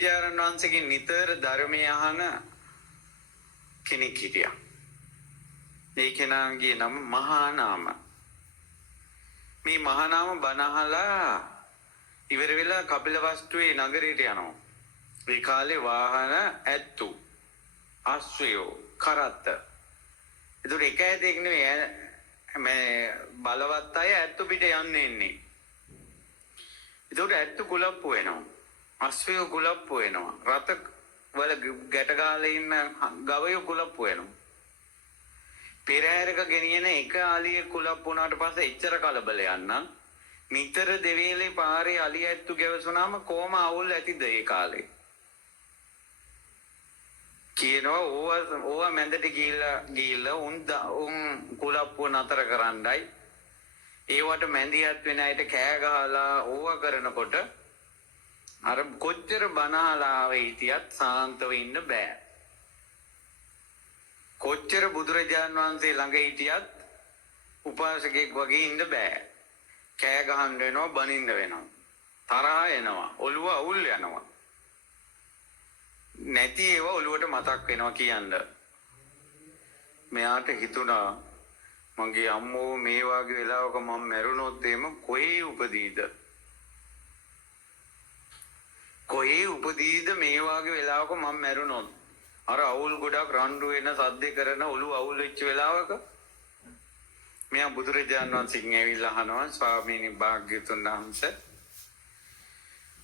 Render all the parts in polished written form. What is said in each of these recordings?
බුදුරජාණන් වහන්සේගෙන් නිතර ධර්මය අහන කෙනෙක් හිටියා. ඒ කෙනාගේ නම මහානාම. මේ මහානාම බණ අහලා ඉවර වෙලා කපිලවස්තුවේ නගරයට යනවා. ඒ කාලේ වාහන ඇත්තු අශ්වයෝ කරත්ත. ඒතර එක ඇතෙක් නෙවෙයි මේ බලවත් අය ඇත්තු පිට යන්නේ ඉන්නේ. ඒතර ඇත්තු කුලප්පු වෙනවා. අශ්වයෝ කුලප්පු වෙනවා. රත වල ගැට ගාලා ඉන්න ගවයෝ කුලප්පු වෙනවා. පෙරහැරක ගෙනියන එක අලිය කුලප්පු වුණාට පස්සේ එච්චර කලබලයක් නම් නිතර දෙවේලේ පාරේ අලිය ඇත්තු ගැවසුනාම කොහම අවුල් ඇතිද ඒ කාලේ? කියනවා ඕවා මැදට ගිහිල්ලා උන් කුලප්පුව නතර කරන්නයි ඒවට මැදිහත් වෙන අයට කෑ ගහලා ඕවා කරනකොට අර කොච්චර බනහලා ආවේ හිටියත් සාන්තව ඉන්න බෑ. කොච්චර බුදුරජාන් වහන්සේ ළඟ හිටියත් උපාසකෙක් වගේ ඉන්න බෑ. කෑ ගහන්න වෙනවා, බනින්න වෙනවා, තරහා එනවා, ඔළුව අවුල් යනවා. නැති ඒවා ඔළුවට මතක් වෙනවා කියන්න. මෙයාට හිතුණා මගේ අම්මෝ මේ වගේ වෙලාවක මම මැරුණොත් එහෙම කොහේ උපදීද? කොහේ උපදීද මේ වගේ වෙලාවක මම මැරුණොත්? අර අවුල් ගොඩක් රණ්ඩු වෙන සද්ද කරන ඔළුව අවුල් වෙච්ච වෙලාවක මෙයා බුදුරජාණන් වහන්සේගෙන් ඇවිල්ලා අහනවා ස්වාමීනි භාග්‍යවතුන් වහන්සේ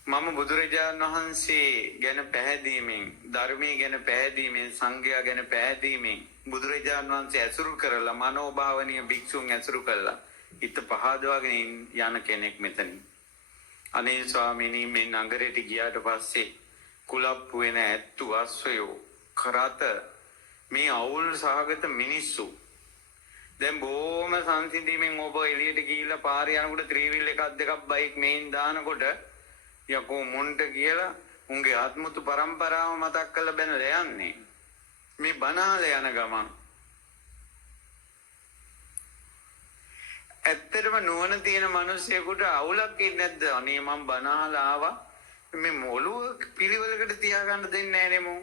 මම බුදුරජාණන් වහන්සේ ගැන පැහැදීමෙන් ධර්මයේ ගැන පැහැදීමෙන් සංඝයා ගැන පැහැදීමෙන් බුදුරජාණන් වහන්සේ ඇසුරු කරලා මනෝභාවනීය භික්ෂුන් ඇසුරු කළා හිත පහදවාගෙන යන කෙනෙක් මෙතනින් අනේ ස්වාමීනි මේ නගරයට ගියාට පස්සේ කුලප්පු වෙන ඇත්තු අශ්වයෝ කරත මේ අවුල් සහගත මිනිස්සු දැන් බොහොම සංසිඳීමෙන් ඔබ එළියට ගිහිල්ලා පාරේ යනකොට ත්‍රිවිල් එකක් දෙකක් බයික් මේන් දානකොට යකෝ මුන්ට කියලා උන්ගේ ආත්මතු පරම්පරාව මතක් කරලා බැනලා යන්නේ මේ බනහල යන ගමන් ඇත්තටම නුවණ තියෙන මිනිස්සුෙකුට අවුලක් ඉන්නේ නැද්ද? අනේ මම බනහල ආවා මේ මොළුව පිළිවෙලකට තියාගන්න දෙන්නේ නැහැ නෙමෝ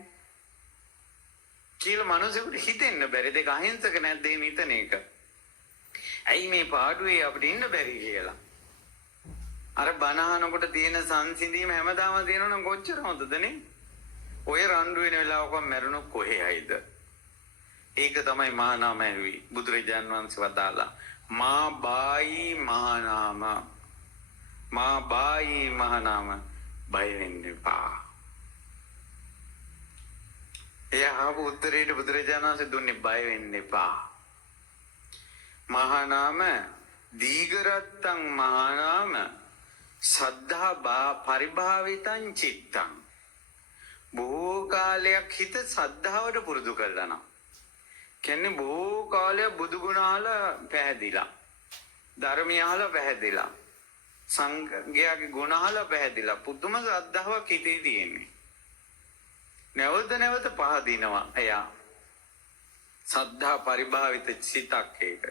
කියලා මිනිස්සුන්ට හිතෙන්න බැරි. දෙක අහිංසක නැද්ද මේ හිතන එක? ඇයි මේ පාඩුවේ අපිට ඉන්න බැරි කියලා? අර බනහනකොට තියෙන සංසිඳීම හැමදාම තියෙනවනම් කොච්චර හොඳද නේ? ඔය රණ්ඩු වෙන වෙලාවක මැරුණොත් කොහේ හයිද? ඒක තමයි මහානාම ඇහුවේ. බුදුරජාන් වහන්සේ වදාලා මා බායි මහානාම මා බායි මහානාම බය වෙන්න එපා. එයා උත්තරේට බුදුරජාණන් වහන්සේ දුන්නේ බය වෙන්න එපා. මහානාම දීඝරත්තං මහානාම සද්ධා පරිභාවිතං චිත්තං. බොහෝ කාලයක් හිත සද්ධාවට පුරුදු කළා නම් කියන්නේ බොහෝ කාලයක් බුදු ගුණ අහලා පැහැදිලා ධර්මය අහලා පැහැදිලා සංඝයාගේ ගුණ අහලා පැහැදිලා පුදුම ශ්‍රද්ධාවක් හිතේ තියෙන්නේ. නැවත නැවත පහදිනවා එයා. සද්ධා පරිභාවිත සිතක් ඒක.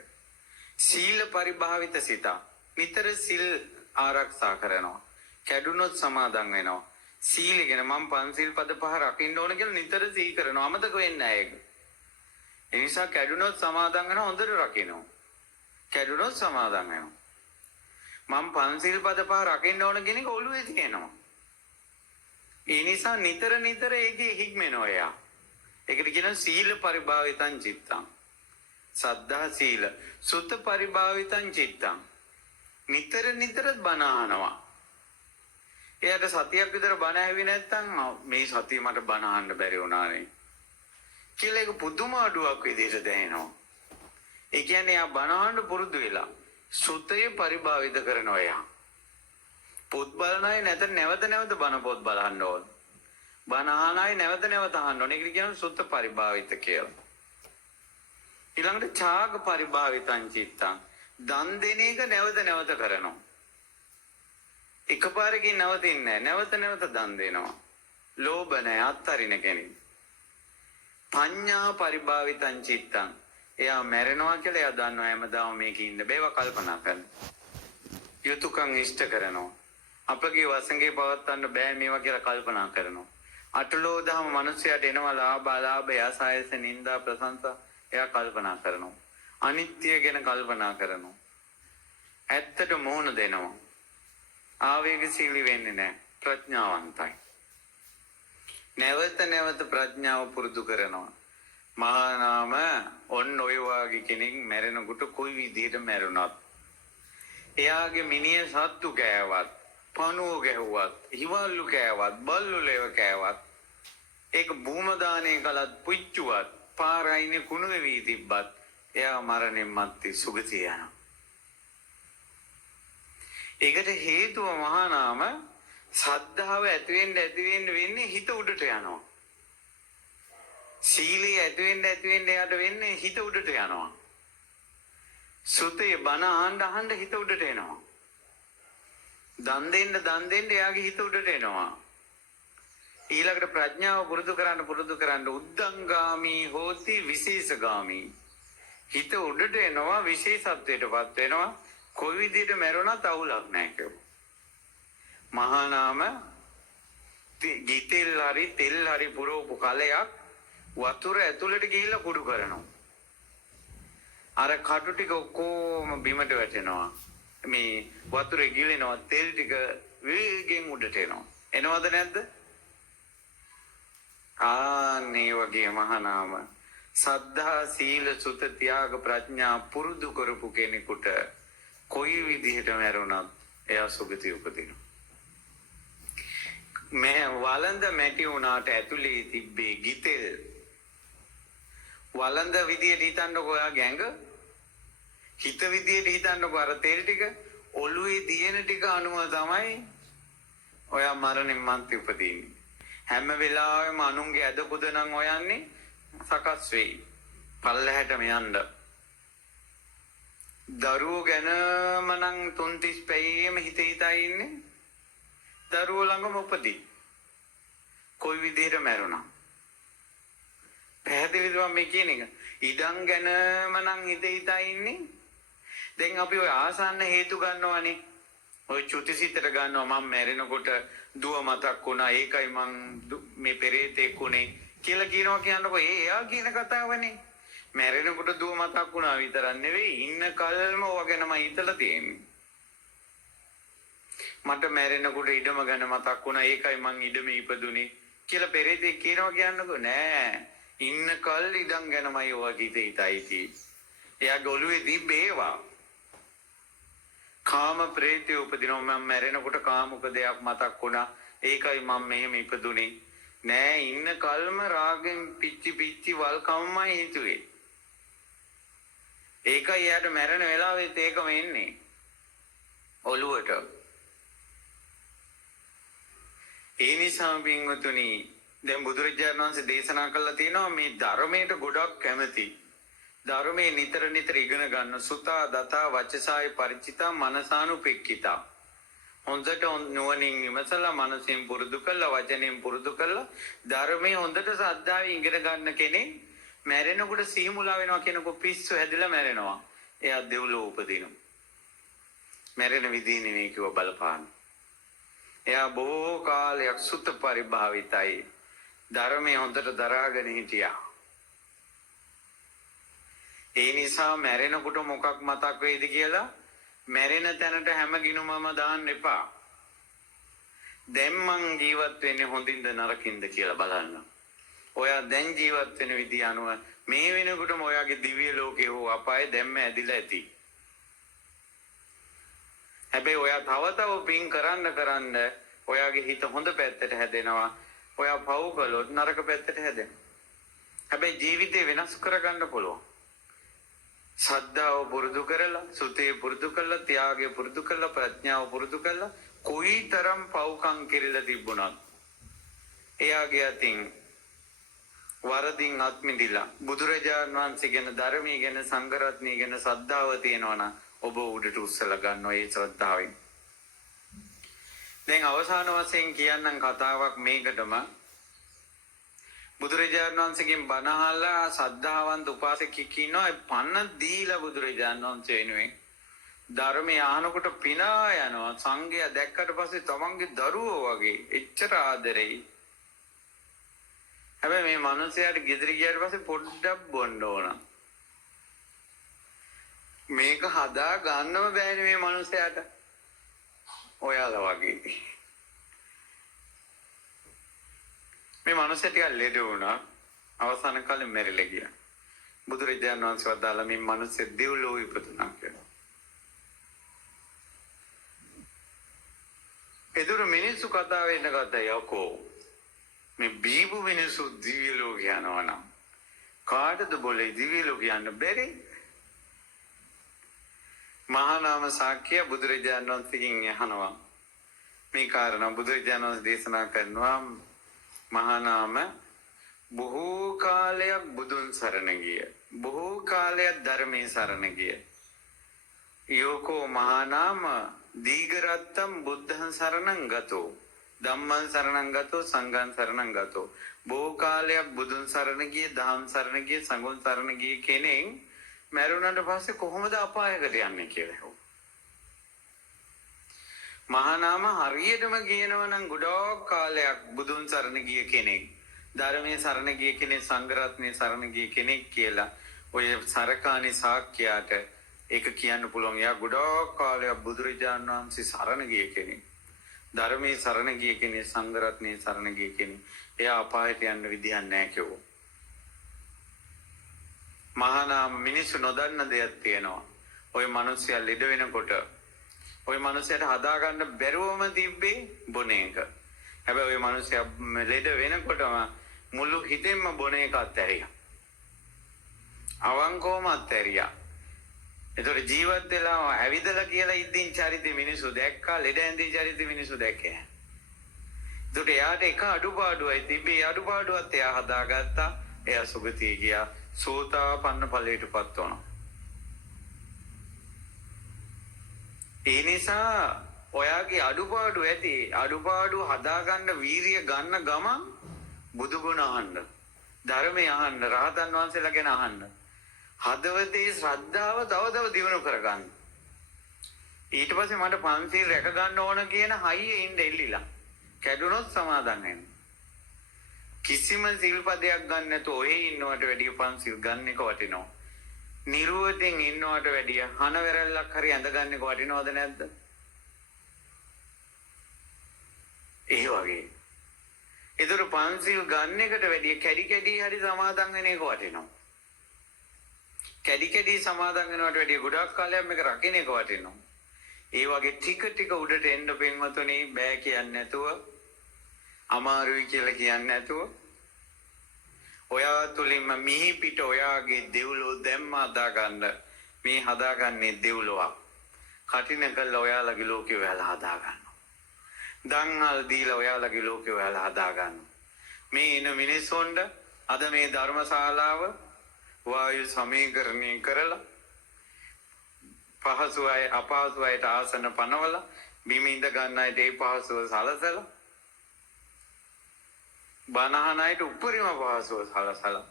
සීල පරිභාවිත සිතක්. නිතර සිල් ආරක්ෂා කරනවා. කැඩුනොත් සමාදන් වෙනවා. සීල ගැන මම පන්සිල් පද පහ රකින්න ඕන කියලා නිතර සිහි කරනවා. අමතක වෙන්නේ නැහැ ඒක. ඒ නිසා කැඩුනොත් සමාදන් වෙනවා හොඳට රකින්නවා. කැඩුනොත් සමාදන් වෙනවා. මම පන්සිල් පද පහ රකින්න ඕන කියන එක ඔළුවේ තියෙනවා. ඒ නිසා නිතර නිතර ඒකේ හික්මෙනවා එයා. ඒකට කියනවා සීල පරිභාවිතං චිත්තං. සද්ධා සීල සුත පරිභාවිතං චිත්තං. නිතර නිතර බණ අහනවා. එයාට සතියක් විතර බණ ඇහුවේ නැත්නම් මේ සතිය මට බණ අහන්න බැරි වුණානේ කියලා ඒක පුදුම අඩුවක් විදිහට දැනෙනවා. ඒ කියන්නේ එයා බණ අහන්න පුරුදු වෙලා සුතය පරිභාවිත කරනවා එයා. පොත් බලන අය නැවත නැවත බණ පොත් බලන්න ඕන. බණ අහන අය නැවත නැවත අහන්න ඕන. ඒකට කියනවා සුත්ත පරිභාවිත කියලා. ඊළඟට ඡාග පරිභාවිතං චිත්තං. දන් දෙන එක නැවත නැවත කරනවා. එකපාරකින් නවතින්නේ නැහැ. නැවත නැවත දන් දෙනවා. ලෝභ නැහැ, අත්තරින කෙනෙක්. පඤ්ඤා පරිභාවිතං චිත්තං. එයා මැරෙනවා කියලා එයා දන්නවා හැමදාම මේකේ ඉන්න බෑව කල්පනා කරනවා. යුතුයකම් ඉෂ්ට කරනවා. අපගේ වසඟේ පවත්වන්න බෑ මේවා කියලා කල්පනා කරනවා. අටලෝ දහම මිනිසයාට එනවා ලාභ අලාභ යසායස නිന്ദා ප්‍රශංසා එයා කල්පනා කරනවා. අනිත්‍ය ගැන කල්පනා කරනවා. ඇත්තට මෝන දෙනවා. ආවේගශීලී වෙන්නේ නැහැ. ප්‍රඥාවන්තයි. නැවත නැවත ප්‍රඥාව පුරුදු කරනවා. මහා නාම ඔන්න ඔය වාගේ කෙනෙක් මැරෙනකොට කොයි විදිහට මැරුණත් එයාගේ මිනිය සත්තු කෑවත් පණුව ගැහුවත් හිවල්ලු කෑවත් බල්ලු ලෙව කෑවත් ඒක භූම දානය කළත් පුච්චුවත් පාරයිනේ කුණු වෙවි තිබ්බත් එයා මරණයන් මත්තේ සුගතිය යනවා. ඒකට හේතුව මහා නාම සද්ධාව ඇති වෙන්න වෙන්නේ හිත උඩට යනවා. සීලය ඇති වෙන්න යට වෙන්නේ හිත උඩට යනවා. සුතේ බණ අහන්න හිත උඩට එනවා. දන් දෙන්න එයාගේ හිත උඩට එනවා. ඊළඟට ප්‍රඥාව පුරුදු කරන්න උද්දංගාමී හෝති විශේෂගාමී. හිත උඩට එනවා විශේෂත්වයටපත් වෙනවා. කොයි විදිහට මැරුණත් අවුලක් නැහැ කියලා. මහා නාම ගිතෙල් හරි තෙල් හරි පුරවපු කලයක් වතුර ඇතුළට ගිහිල්ලා කුඩු කරනවා. අර කටු ටික ඔක්කොම බිමට වැටෙනවා. මේ වතුරේ ගිලෙනවා තෙල් ටික වේගෙන් උඩට එනවා. එනවද නැද්ද? ආන්නේ වගේ මහා නාම සද්ධා සීල සුත ත්‍යාග ප්‍රඥා පුරුදු කරපු කෙනෙකුට කොයි විදිහට මැරුණත් එයා සුගතිය උපදිනවා. මේ වළඳ මැටි උනාට ඇතුලේ තිබ්බේ ගිතෙල්. වළඳ විදියට හිතන්නකෝ ඔයා ගැඟ. හිත විදියට හිතන්නකෝ අර තෙල් ටික ඔළුවේ තියෙන ටික අනුව තමයි ඔයා මරණින් මන්ති උපදින්නේ. හැම වෙලාවෙම අනුන්ගේ ඇද කුද නම් හොයන්නේ සකස් වෙයි. පල්ලහැටම යන්න. දරුවෝ ගැනම නම් 3 පැයේම හිතා ඉන්නේ. දරුවෝ ළඟම උපදී. කොයි විදිහට මැරුණා. පැහැදිලිද මේ කියන එක? ඉඩම් ගැනම නම් හිතා ඉන්නේ. දැන් අපි ඔය ආසන්න හේතු ගන්නවනේ. ඔය චුතිසිතට ගන්නවා මම මැරෙනකොට දුව මතක් වුණා. ඒකයි මං මේ පෙරේතෙක් උනේ කියලා කියනකො එයා කියන කතාවනේ. මැරෙනකොට දුව මතක් වුණා විතරක් නෙවෙයි ඉන්න කල්ම ඔය ගැනම හිතලා තියෙන්නේ. මට මැරෙනකොට ඉඩම ගැන මතක් වුණා. ඒකයි මං ඉඩමේ ඉපදුනේ කියලා පෙරේතෙක් කියනකො නෑ. ඉන්න කල් ඉඩම් ගැනමයි ඔය හිතයි. එයාගේ ඔළුවේ තිබ්බේවා. කාම ප්‍රේතය උපදිනවා. මම මැරෙනකොට කාමුක දෙයක් මතක් වුණා. ඒකයි මම මෙහෙම ඉපදුනේ. නෑ ඉන්න කල්ම රාගෙන් පිච්චි වල්කම්මයි හිතුවේ. ඒකයි එයාට මැරෙන වෙලාවෙත් ඒකම එන්නේ ඔළුවට. ඒ නිසා පින්වතුනි දැන් බුදුරජාණන් වහන්සේ දේශනා කළා තියෙනවා මේ ධර්මයට ගොඩක් කැමති. ධර්මයේ නිතර ඉගෙන ගන්න සුතා දතා වචසාය පරිචිතා මනසානුපෙක්කිතා. හොඳට නුවණින් විමසලා මනසින් පුරුදු කළා වචනෙන් පුරුදු කළා ධර්මයේ හොඳට ශ්‍රද්ධාවෙන් ඉගෙන ගන්න කෙනෙක් මැරෙනකොට සිහිමුලා වෙනවා කියනකො පිස්සු හැදිලා මැරෙනවා. එයා දෙව්ලොව උපදිනවා. මැරෙන විදිහ නෙමෙයි කිව්ව බලපාන. එයා බොහෝ කාලයක් සුත පරිභාවිතයි. ධර්මයේ හොඳට දරාගෙන හිටියා. ඒ නිසා මැරෙනකොට මොකක් මතක් වෙයිද කියලා මැරෙන තැනට හැම ගිනුමම දාන්න එපා. දැන් මං ජීවත් වෙන්නේ හොඳින්ද නරකින්ද කියලා බලන්න. ඔයා දැන් ජීවත් වෙන විදිහ අනුව මේ වෙනකොටම ඔයාගේ දිව්‍ය ලෝකේ හෝ අපායේ දැම්ම ඇදිලා ඇති. හැබැයි ඔයා තව පින් කරන්න ඔයාගේ හිත හොඳ පැත්තට හැදෙනවා. ඔයා පව් කළොත් නරක පැත්තට හැදෙනවා. හැබැයි ජීවිතේ වෙනස් කරගන්න පුළුවන්. සද්ධාව පුරුදු කරලා, සුතේ පුරුදු කරලා, ත්‍යාගය පුරුදු කරලා, ප්‍රඥාව පුරුදු කරලා කොයිතරම් පව්කම් කෙරෙලා තිබුණත් එයාගේ අතින් වරදින් අත්මිදිලා බුදුරජාණන් වහන්සේ ගැන ධර්මයේ ගැන සංඝ රත්නයේ ගැන සද්ධාව තියෙනවා නම් ඔබ උඩට උස්සලා ගන්නවා ඒ ශ්‍රද්ධාවෙන්. දැන් අවසාන වශයෙන් කියන්නම් කතාවක් මේකටම. බුදුරජාණන් වහන්සේගෙන් බණ අහලා සද්ධාවන්ත උපාසකෙක් ඉන්නවා. පන්න දීලා බුදුරජාණන් වහන්සේ වෙනුවෙන් ධර්මය අහනකොට පිනා යනවා. සංඝයා දැක්කට පස්සේ තමන්ගේ දරුවෝ වගේ එච්චර ආදරෙයි. හැබැයි මේ මිනිස්යාට ගෙදර ගියාට පස්සේ පොඩ්ඩක් බොන්න ඕන. මේක හදා ගන්නම බෑනේ මේ මිනිස්යාට. ඔයාලා වගේ. මේ මිනිස්යා ටිකක් ලෙඩ වුණා. අවසාන කාලේ මැරිලා ගියා. බුදුරජාණන් වහන්සේ වදාළා මේ මිනිස්සේ දෙව්ලොව ඉපදුණා කියලා. එදුර මිනිස්සු කතා වෙන්න ගත්තා යකෝ. මේ බීබු මිනිස්සු දිව්‍ය ලෝක යනවා නම් කාටද બોලේ දිව්‍ය ලෝක යන්න බැරි? මහා නාම සාක්‍ය බුදුරජාණන් වහන්සේගෙන් අහනවා. මේ කාරණා බුදුරජාණන් වහන්සේ දේශනා කරනවා. මහා නාම බොහෝ කාලයක් බුදුන් සරණ ගිය. බොහෝ කාලයක් ධර්මයේ සරණ ගිය. යෝකෝ මහා නාම දීඝරත්තම් බුද්ධං සරණං ගතෝ ධම්මං සරණං ගතෝ සංඝං සරණං ගතෝ. බොහෝ කාලයක් බුදුන් සරණ ගිය, දහම් සරණ ගිය, සංඝුන් සරණ ගිය කෙනෙක් මරුණාට පස්සේ කොහොමද අපායකට යන්නේ කියලා. මහා නාම හරියටම කියනවා නම් ගොඩාක් කාලයක් බුදුන් සරණ ගිය කෙනෙක්, ධර්මයේ සරණ ගිය කෙනෙක්, සංඝ රත්නයේ සරණ ගිය කෙනෙක් කියලා ඔය සරකාණි සාක්‍යයට ඒක කියන්න පුළුවන්. යා ගොඩාක් කාලයක් බුදුරජාණන් වහන්සේ සරණ ගිය කෙනෙක්, ධර්මයේ සරණ ගිය කෙනෙක්, සංඝ රත්නයේ සරණ ගිය කෙනෙක්. එයා අපායට යන්න විදියක් නැහැ කිව්වෝ. මහා නාම මිනිස්සු නොදන්න දෙයක් තියෙනවා. ওই මිනිස්සයා ලෙඩ වෙනකොට ওই මිනිස්සයාට හදාගන්න බැරුවම තිබ්බේ බොන එක. හැබැයි ওই මිනිස්සයා ලෙඩ වෙනකොටම මුළු හිතෙන්ම බොන එක අත්හැරියා. අවංකවම අත්හැරියා. ඒතකොට ජීවත් වෙලා ඇවිදලා කියලා ඉදින් චරිත මිනිස්සු දැක්කා, ලෙඩ ඇඳි චරිත මිනිස්සු දැක්කේ. ඒතකොට එයාට එක අඩුපාඩුවයි තිබ්බේ. ඒ අඩුපාඩුවත් එයා හදාගත්තා. එයා සුගතිය ගියා. සෝතාපන්න ඵලයටපත් වුණා. ඒ නිසා ඔයාගේ අඩුපාඩු ඇති. අඩුපාඩු හදාගන්න වීරිය ගන්න ගමන් බුදුගුණ අහන්න, ධර්මය අහන්න, රහතන් වහන්සේලා ගැන අහන්න. හදවතේ ශ්‍රද්ධාව තව තව දියුණු කරගන්න. ඊට පස්සේ මට පන්සිල් රැක ගන්න ඕන කියන හයියේ ඉන්න එල්ලිලා. කැඩුනොත් සමාදන් වෙන්න. කිසිම සිල්පදයක් ගන්න නැතුව ඔහේ ඉන්නවට වැඩිය පන්සිල් ගන්න එක වටිනවා. නිරුවතින් ඉන්නවට වැඩිය හන වෙරල්ලක් හරි ඇඳ ගන්න එක වටිනවද නැද්ද? ඒ වගේ. ඒතර පන්සිල් ගන්න එකට වැඩිය කැඩි කැඩි හරි සමාදන් වෙන එක වටිනවා. කැඩි කැඩි සමාදන් වෙනවට වැඩිය ගොඩක් කාලයක් මේක රකින්න එක වටිනවා. ඒ වගේ ටික ටික උඩට එන්න පින්වතුනි, බෑ කියන්නේ නැතුව, අමාරුයි කියලා කියන්නේ නැතුව, ඔයා තුලින්ම මිහි පිට ඔයාගේ දෙව්ලොව දැම්ම හදාගන්න. මේ හදාගන්නේ දෙව්ලොවක්. කටින කළ ඔයාලගේ ලෝකේ ඔයාලා හදාගන්නවා. දන්හල් දීලා ඔයාලගේ ලෝකේ ඔයාලා හදාගන්නවා. මේ ඉන මිනිස්සුන්ට අද මේ ධර්මශාලාව වායු සමීකරණය කරලා පහසු අය අපහසු අයට ආසන පනවලා බිම ඉඳ ගන්න අයට ඒ පහසුව සලසලා බණහන අයට උපරිම පහසුව සලසලා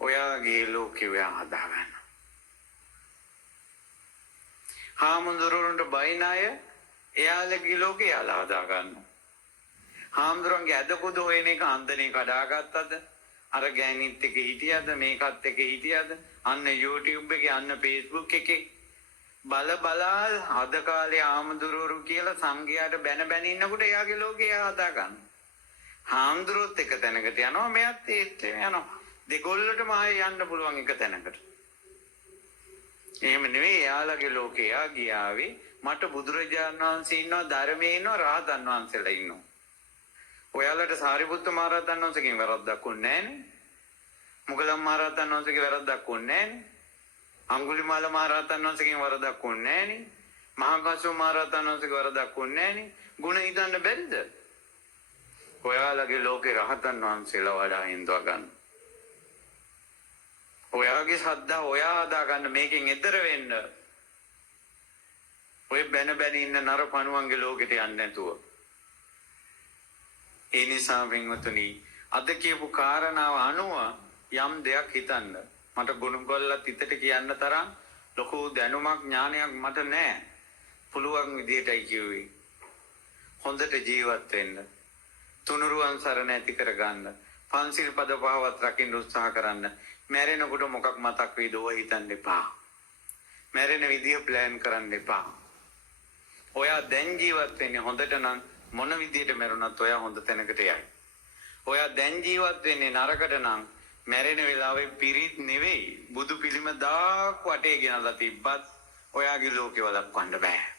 ඔයාගේ ලෝකෙ ඔයා හදාගන්න. හාමුදුරුවන්ට බයින අය එයාලගේ ලෝකෙ එයාලා හදාගන්න. හාමුදුරුවන්ගේ ඇදකුද හොයන එක අන්දනේ කඩාගත්තද? අර ගෑනිත් එක හිටියද? මේකත් එක හිටියද? අන්න YouTube එකේ, අන්න Facebook එකේ බලා අද කාලේ ආමඳුරවරු කියලා සංඝයාට බැන බැන ඉන්නකොට එයාගේ ලෝකේ එයා හදාගන්න. හාමුදුරුවොත් එක තැනකට යනවා, මෙයත් ඒත් යනවා. දෙගොල්ලටම ආයෙ යන්න පුළුවන් එක තැනකට. එහෙම නෙවෙයි, එයාලගේ ලෝකේ එයා ගියාවේ. මට බුදුරජාණන් වහන්සේ ඉන්නවා, ධර්මයේ ඉන්නවා, රහතන් වහන්සේලා ඉන්නවා. ඔයාලට සාරිපුත්ත මහරහතන් වහන්සේගෙන් වැරද්දක් උන්නේ නැහනේ. මුගලන් මහරහතන් වහන්සේගේ වැරද්දක් උන්නේ නැහනේ. අඟුලිමාල මහරහතන් වහන්සේගෙන් වරදක් උන්නේ නැහනේ. මහා කාශ්‍යප මහරහතන් වහන්සේගේ වරදක් උන්නේ නැහනේ. ගුණ හිතන්න බැරිද? ඔයාලගේ ලෝකේ රහතන් වහන්සේලා වඩා හින්දා ගන්න. ඔයාගේ ශ්‍රද්ධාව ඔයා හදා ගන්න. මේකෙන් එතර වෙන්න. ඔය බැන බැන ඉන්න නරපණුවන්ගේ ලෝකෙට යන්නේ නැතුව. ඒ නිසා වෙන්වතුනි, අද කියපු කාරණාව අනුව යම් දෙයක් හිතන්න. මට ගුණගොල්ලත් හිතට කියන්න තරම් ලොකු දැනුමක් ඥානයක් මට නැහැ. පුළුවන් විදියටයි කිව්වේ. හොඳට ජීවත් වෙන්න. තුනුරුවන් සරණ ඇති කරගන්න. පන්සිල් පද පහවත් රකින්න උත්සාහ කරන්න. මැරෙනකොට මොකක් මතක් වේද ඔය හිතන්න එපා. මැරෙන විදිය ප්ලෑන් කරන්න එපා. ඔයා දැන් ජීවත් වෙන්නේ හොඳට නම් මොන විදියට මැරුණත් ඔයා හොඳ තැනකට යයි. ඔයා දැන් ජීවත් වෙන්නේ නරකට නම් මැරෙන වෙලාවේ පිරිත් නෙවෙයි බුදු පිළිම දාක් වටේ ගෙනලා තිබ්බත් ඔයාගේ ලෝකේ වළක්වන්න බෑ.